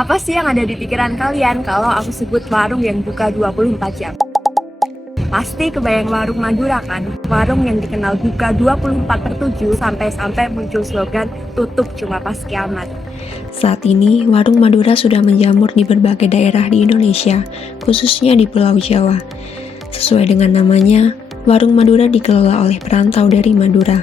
Apa sih yang ada di pikiran kalian kalau aku sebut warung yang buka 24 jam? Pasti kebayang warung Madura kan? Warung yang dikenal buka 24/7 sampai-sampai muncul slogan tutup cuma pas kiamat. Saat ini, warung Madura sudah menjamur di berbagai daerah di Indonesia, khususnya di Pulau Jawa. Sesuai dengan namanya, warung Madura dikelola oleh perantau dari Madura.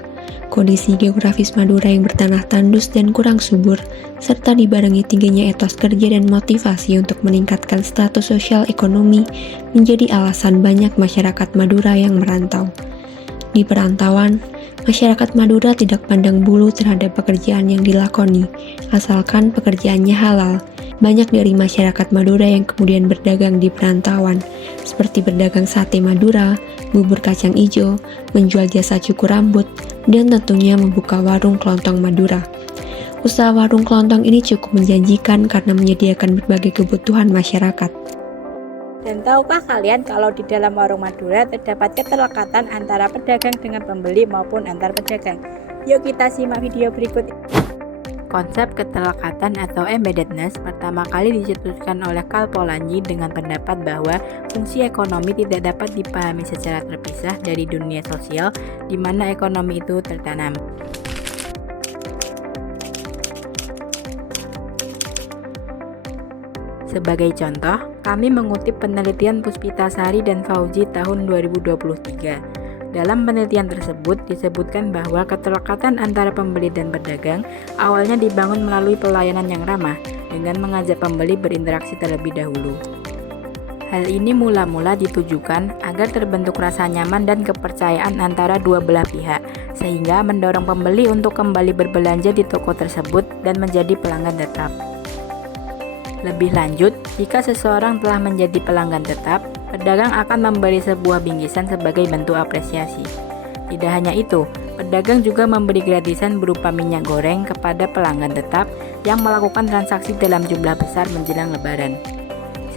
Kondisi geografis Madura yang bertanah tandus dan kurang subur, serta dibarengi tingginya etos kerja dan motivasi untuk meningkatkan status sosial ekonomi, menjadi alasan banyak masyarakat Madura yang merantau. Di perantauan, masyarakat Madura tidak pandang bulu terhadap pekerjaan yang dilakoni, asalkan pekerjaannya halal. Banyak dari masyarakat Madura yang kemudian berdagang di perantauan, seperti berdagang sate Madura, bubur kacang ijo, menjual jasa cukur rambut, dan tentunya membuka warung kelontong Madura. Usaha warung kelontong ini cukup menjanjikan karena menyediakan berbagai kebutuhan masyarakat. Dan tahukah kalian kalau di dalam warung Madura terdapat keterlekatan antara pedagang dengan pembeli maupun antar pedagang? Yuk kita simak video berikut. Konsep keterlekatan atau embeddedness pertama kali dicetuskan oleh Karl Polanyi dengan pendapat bahwa fungsi ekonomi tidak dapat dipahami secara terpisah dari dunia sosial di mana ekonomi itu tertanam. Sebagai contoh, kami mengutip penelitian Puspitasari dan Fauzi tahun 2023. Dalam penelitian tersebut disebutkan bahwa keterlekatan antara pembeli dan pedagang awalnya dibangun melalui pelayanan yang ramah dengan mengajak pembeli berinteraksi terlebih dahulu. Hal ini mula-mula ditujukan agar terbentuk rasa nyaman dan kepercayaan antara dua belah pihak, sehingga mendorong pembeli untuk kembali berbelanja di toko tersebut dan menjadi pelanggan tetap. Lebih lanjut, jika seseorang telah menjadi pelanggan tetap, pedagang akan memberi sebuah bingkisan sebagai bentuk apresiasi. Tidak hanya itu, pedagang juga memberi gratisan berupa minyak goreng kepada pelanggan tetap yang melakukan transaksi dalam jumlah besar menjelang Lebaran.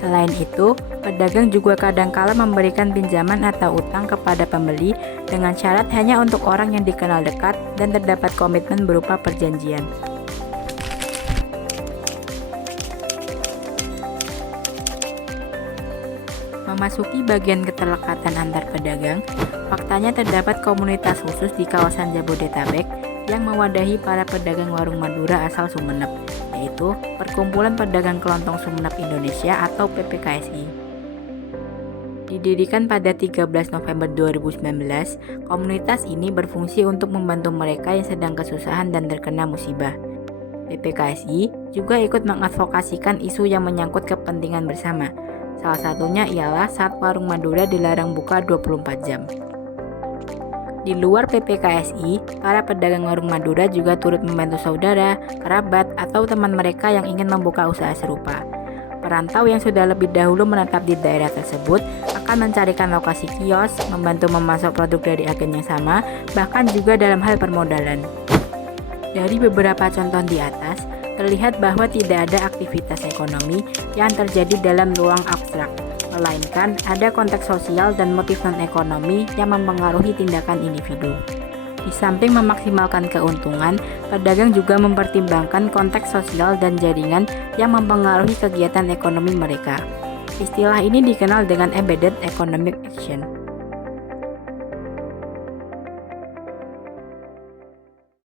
Selain itu, pedagang juga kadangkala memberikan pinjaman atau utang kepada pembeli dengan syarat hanya untuk orang yang dikenal dekat dan terdapat komitmen berupa perjanjian. Memasuki bagian keterlekatan antar pedagang, faktanya terdapat komunitas khusus di kawasan Jabodetabek yang mewadahi para pedagang warung Madura asal Sumeneb, yaitu Perkumpulan Pedagang Kelontong Sumeneb Indonesia atau PPKSI. Didirikan pada 13 November 2019, komunitas ini berfungsi untuk membantu mereka yang sedang kesusahan dan terkena musibah. PPKSI juga ikut mengadvokasikan isu yang menyangkut kepentingan bersama. Salah satunya ialah saat warung Madura dilarang buka 24 jam. Di luar PPKSI, para pedagang warung Madura juga turut membantu saudara, kerabat, atau teman mereka yang ingin membuka usaha serupa. Perantau yang sudah lebih dahulu menetap di daerah tersebut akan mencarikan lokasi kios, membantu memasok produk dari agen yang sama, bahkan juga dalam hal permodalan. Dari beberapa contoh di atas, terlihat bahwa tidak ada aktivitas ekonomi yang terjadi dalam ruang abstrak, melainkan ada konteks sosial dan motif non-ekonomi yang mempengaruhi tindakan individu. Di samping memaksimalkan keuntungan, pedagang juga mempertimbangkan konteks sosial dan jaringan yang mempengaruhi kegiatan ekonomi mereka. Istilah ini dikenal dengan embedded economic action.